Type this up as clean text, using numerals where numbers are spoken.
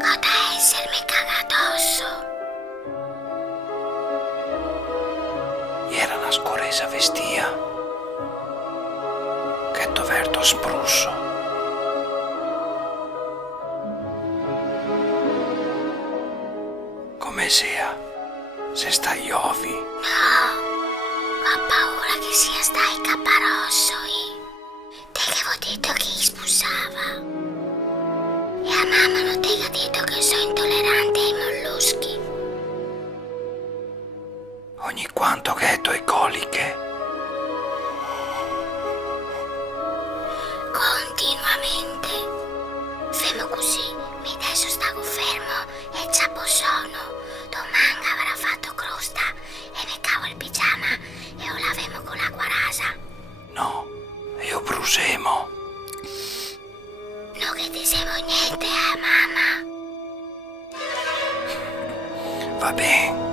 Cosa essermi cagatosso? Era una scoresa vestia che doverto sprusso. Come sia, se stai ovi. No, ho paura che sia stai caparosso. Te che ho detto che spussava. E a mamma non te ha detto che sono intollerante ai molluschi. Ogni quanto che hai tue coliche, Continuamente. Femo così, mi adesso stavo fermo e già sono. Domani avrà fatto crosta e mi cavo il pigiama e lo lavemo con l'acqua rasa. no, io brusemo. Non che ti semo niente, mamma. Va bene.